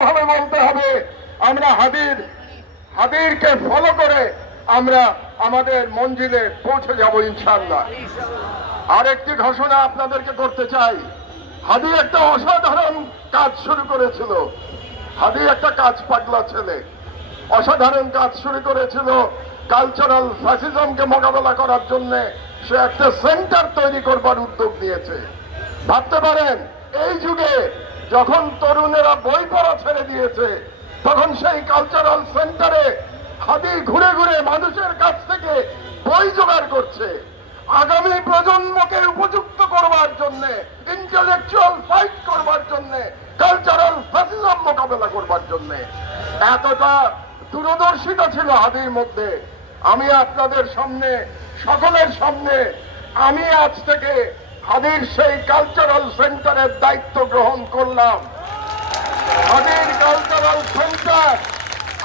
ভাবে বলতে হবে আমরা হাদিরকে ফলো করে আমরা আমাদের মঞ্জিলে পৌঁছে যাব ইনশাআল্লাহ। আরেকটি ঘোষণা আপনাদেরকে করতে চাই। হাদি একটা অসাধারণ কাজ শুরু করেছিল। হাদি একটা কাজ পাগলা ছেলে, অসাধারণ কাজ শুরু করেছিল। কালচারাল ফ্যাসিজমকে মোকাবেলা করার জন্য সে একটা সেন্টার তৈরি করবার উদ্যোগ নিয়েছে। ভাবতে পারেন এই যুগে যখন তরুণেরা বই পড়া ছেড়ে দিয়েছে, তখন সেই কালচারাল সেন্টারে হাদি ঘুরে ঘুরে মানুষের কাছ থেকে বই জোগাড় করছে আগামী প্রজন্মকে উপযুক্ত করবার জন্য, ইন্টেলেকচুয়াল ফাইট করবার জন্য, কালচারাল ফ্যাসিজম মোকাবেলা করবার জন্য। এতটা দূরদর্শিতা ছিল হাদির মধ্যে। আমি আপনাদের সামনে, সকলের সামনে, আমি আজ থেকে হাদির সেই কালচারাল সেন্টারের দায়িত্ব গ্রহণ করলাম। হাদির কালচারাল সেন্টার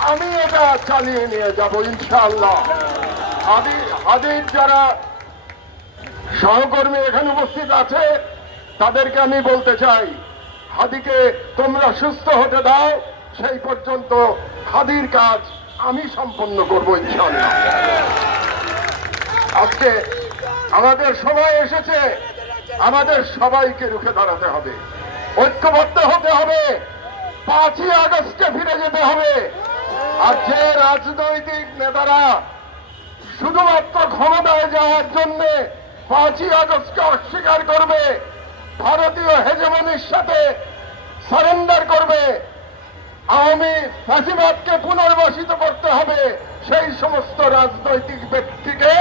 আমি এটা চালিয়ে নিয়ে যাব ইনশাআল্লাহ। হাদির যারা সহকর্মী এখানে উপস্থিত আছে তাদেরকে আমি বলতে চাই, হাদিকে তোমরা সুস্থ হতে দাও, সেই পর্যন্ত হাদির কাজ আমি সম্পন্ন করব ইনশাআল্লাহ। আজকে আমাদের সময় এসেছে, আমাদের সবাইকে রুখে দাঁড়াতে হবে, ঐক্যবদ্ধ হতে হবে, 5ই আগস্টে ফিরে যেতে হবে। আর যে রাজনৈতিক নেতারা শুধুমাত্র ক্ষমতায় যাওয়ার জন্য 5ই আগস্টকে অস্বীকার করবে, ভারতীয় হেজেমনির সাথে সারেন্ডার করবে, আওয়ামী ফ্যাসিবাদকে পুনর্বাসিত করতে হবে, সেই সমস্ত রাজনৈতিক ব্যক্তিকে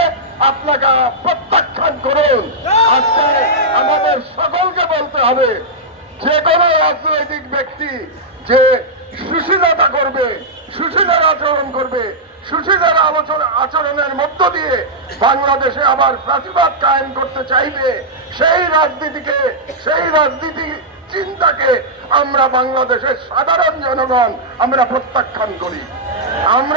আপনারা প্রত্যাখ্যান করুন। আজকে আমাদের সকলকে বলতে হবে, যে কোনো রাজনৈতিক ব্যক্তি যে সুশীলতা করবে, সুশীলের আচরণ করবে, সুশীলের আচরণের মধ্য দিয়ে বাংলাদেশে আবার ফ্যাসিবাদ কায়েম করতে চাইবে, সেই রাজনীতি চিন্তাকে আমরা বাংলাদেশের সাধারণ জনগণ আমরা প্রত্যাখ্যান করি। আমরা